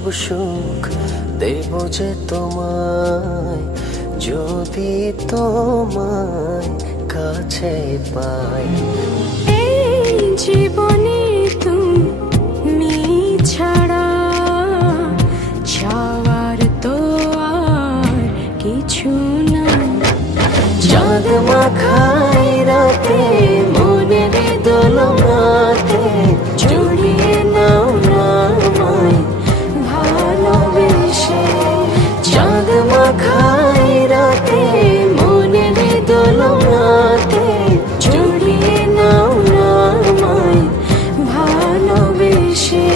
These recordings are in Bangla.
সব সুখ দেব যে তোমায়, যদি তোমায় কাছে পাই। এই জীবনে তুমি ছাড়া চাওয়ার তো আর কিছু না। চাঁদ মাখাই রাতে মনের দোলনাতে জড়িয়ে নাও না আমায় ভালোবেসে। চাঁদ মাখাই রাতে মনের দোলনাতে জড়িয়ে নাও না আমায় ভালোবেসে।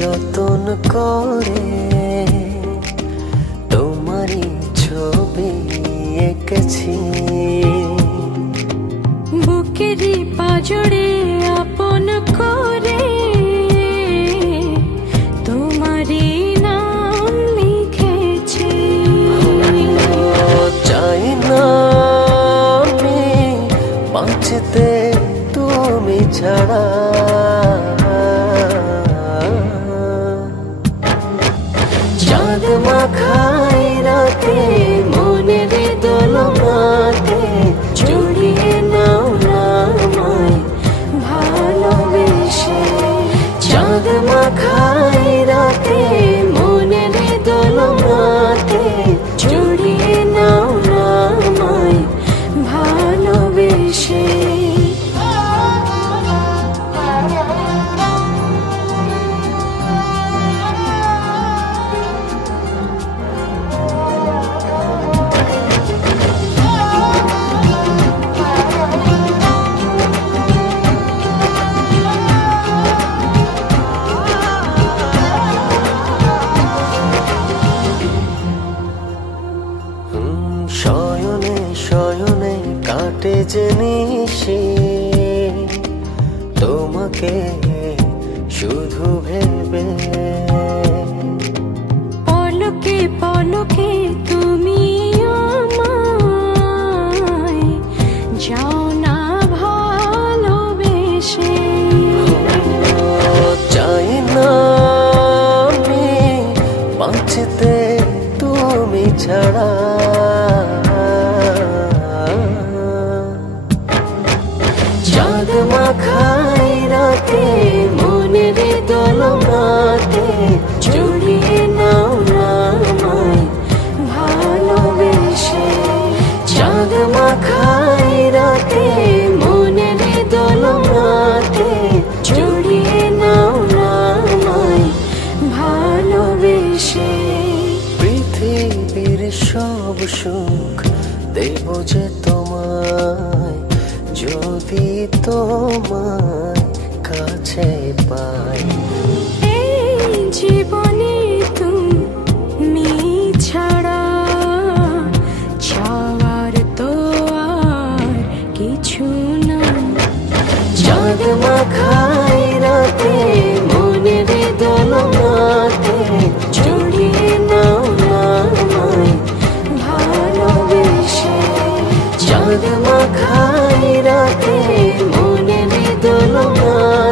যতন করে তোমারই ছবি এঁকেছি, বুকেরই পাজরে আপন করে তোমারই নাম লিখেছি। চাই না আমি বাঁচতে তুমি ছাড়া, চাঁদ মাখাই রাতে মনের দোলনাতে জড়িয়ে নাও না আমায় ভালোবেসে। চাঁদ মাখাই রাতে মনের দোলনাতে জড়িয়ে নাও না আমায় ভালোবেসে। শয়নে শয়নে কাটে যে নিশি তোমাকে শুধু ভেবে, পলকে পলকে তুমি আমায় যাও না ভালোবেসে। চাই না আমি বাঁচতে তুমি ছাড়া, চাঁদ মাখাই রাতে মনের দোলনাতে জড়িয়ে নাও না আমায় ভালোবেসে। চাঁদ মাখাই রাতে মনের দোলনাতে জড়িয়ে নাও না আমায় ভালোবেসে। পৃথিবীর সব সুখ দেব যে তোমায়, যদি তোমায় কাছে পাই। এই জীবনে তুমি ছাড়া চাওয়ার তো আর কিছু না। চাঁদ মাখাই রাতে মনের দোলনাতে জড়িয়ে নাও না আমায় ভালোবেসে। চাঁদ মাখাই রাতে মনের দোলনাতে